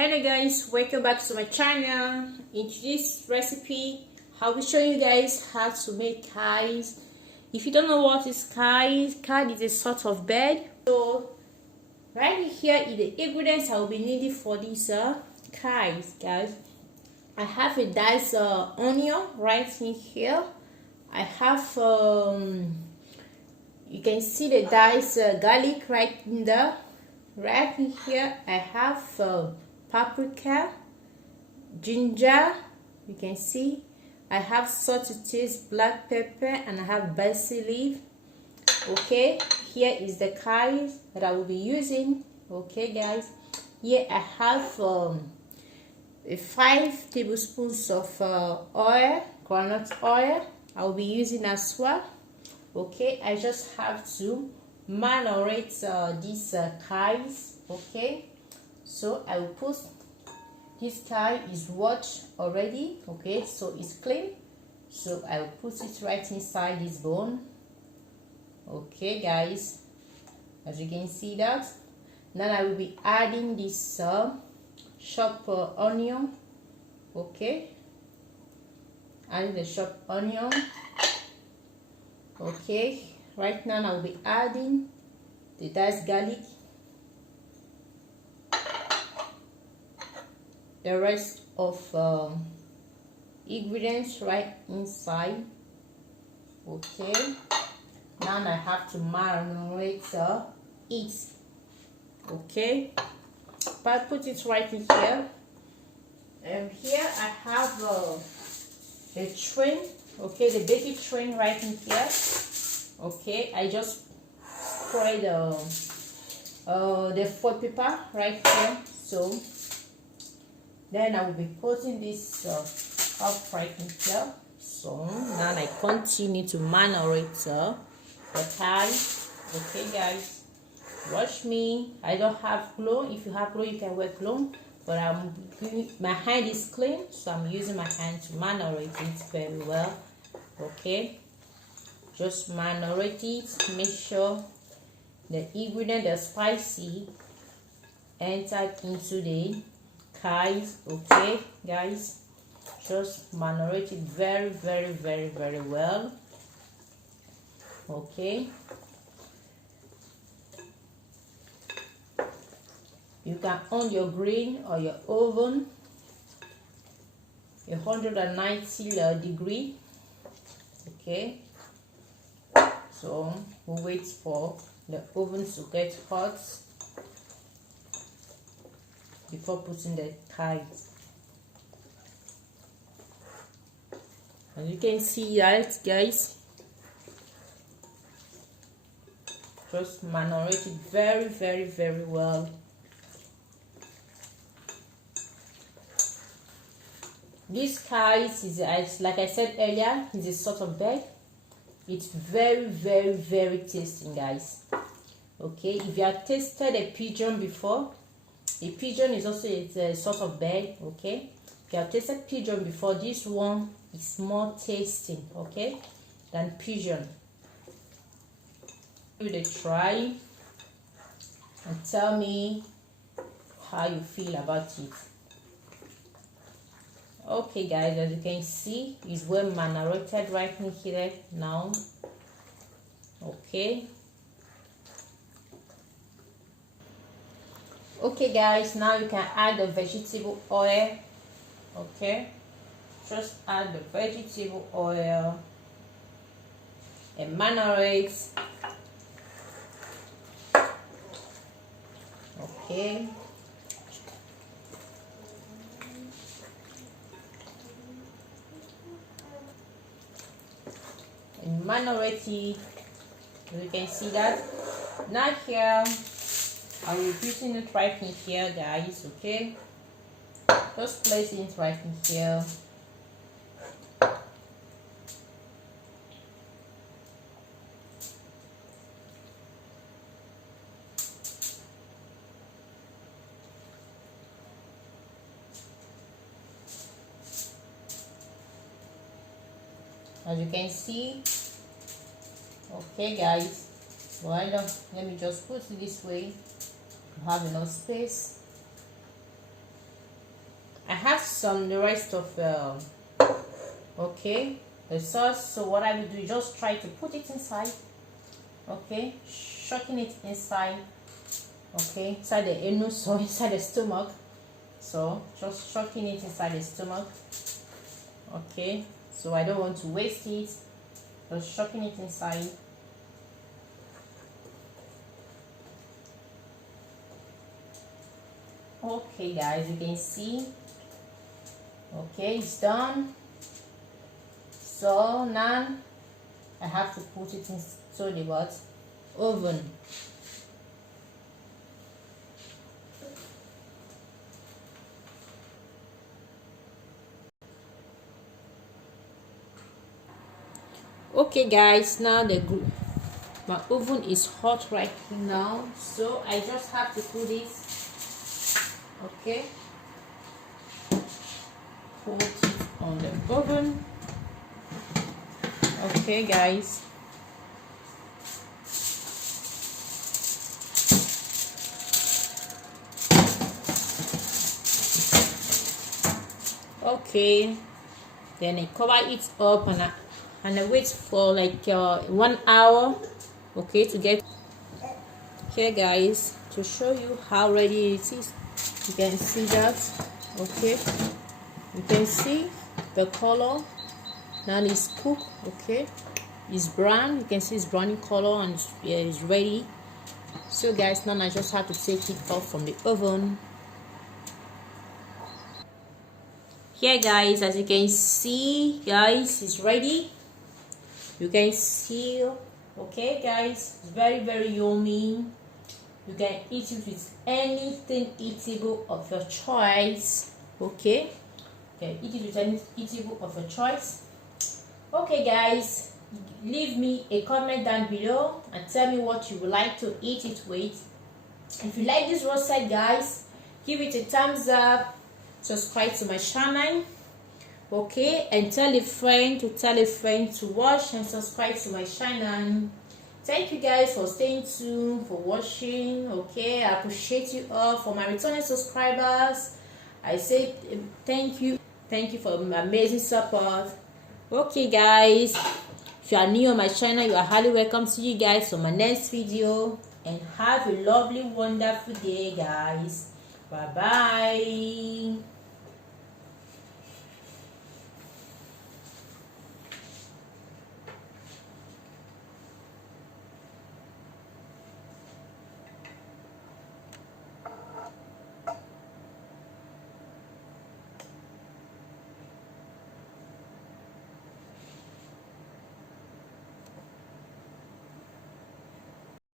Hello guys, welcome back to my channel. In this recipe I'll be showing you guys how to make quails. If you don't know what is quails is a sort of bird. So right here is the ingredients I will be needing for this quails, guys. I have a diced onion right in here. I have you can see the diced garlic right in there. Right in here I have paprika, ginger, you can see. I have salt to taste, black pepper, and I have basil leaf. Okay, here is the quails that I will be using. Okay guys, here I have 5 tablespoons of oil, groundnut oil. I will be using as well. Okay, I just have to marinate these quails. Okay, so I will put this quail is washed already. Okay, so it's clean, so I will put it right inside this bone. Okay guys, as you can see that. Now I will be adding this chopped onion. Okay, adding the chopped onion. Okay, right now I will be adding the diced garlic, the rest of ingredients right inside. Okay, now I have to marinate it. Okay, but I put it right in here, and here I have the train. Okay, the baking train right in here. Okay, I just spread the foil paper right here. So then I will be putting this up right in here. So now I continue to marinate the quail. Okay guys, watch me. I don't have glue. If you have glue you can wear glue, but my hand is clean, so I'm using my hand to marinate it very well. Okay, just marinate it. Make sure the ingredient, the spicy, entered into the quails. Okay guys, just marinate it very well. Okay, you can on your grill or your oven 190 degree. Okay, so we'll wait for the oven to get hot before putting the quails. And you can see that guys, just marinate it very well. This quails is, like I said earlier, is a sort of bird. It's very tasty guys. Okay, if you have tasted a pigeon before, a pigeon is also a sort of bird. Okay, if you have tasted pigeon before, this one is more tasty, okay, than pigeon. Give it a try and tell me how you feel about it. Okay guys, as you can see, it's well marinated right in here now. Okay guys, now you can add the vegetable oil. Okay, just add the vegetable oil and marinate. Okay, and marinate it. You can see that. Now here I will be putting it right in here guys. Okay, just place it right in here. As you can see. Okay guys, well, let me just put it this way to have enough space. I have the rest of okay, the sauce. So what I will do is just try to put it inside. Okay, shocking it inside. Okay, inside the anus, so inside the stomach. So just shocking it inside the stomach. Okay, so I don't want to waste it. Just shocking it inside. Okay guys, you can see. Okay, it's done. So now I have to put it into the what? Oven. Okay guys, now my oven is hot right now, so I just have to put this. Okay, put it on the oven. Okay guys, okay, then I cover it up and I wait for like 1 hour. Okay, to get here guys, to show you how ready it is. You can see that. Okay, you can see the color now it's cooked. Okay, it's brown. You can see it's brown in color and it's ready. So guys, now I just have to take it off from the oven. Here guys, as you can see guys, it's ready. You can see. Okay guys, it's very yummy. You can eat it with anything eatable of your choice. Okay, you can eat it with any eatable of your choice. Okay guys, leave me a comment down below and tell me what you would like to eat it with. If you like this recipe guys, give it a thumbs up, subscribe to my channel. Okay, and tell a friend to watch and subscribe to my channel. Thank you guys for staying tuned, for watching. Okay, I appreciate you all. For my returning subscribers, I say thank you for my amazing support. Okay guys, if you are new on my channel, you are highly welcome to you guys on my next video, and have a lovely wonderful day guys. Bye bye.